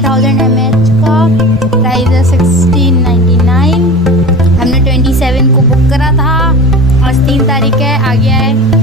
3000 mAh का, price है 1699। हमने 27 को बुक करा था, आज 3 तारीख है, आ गया है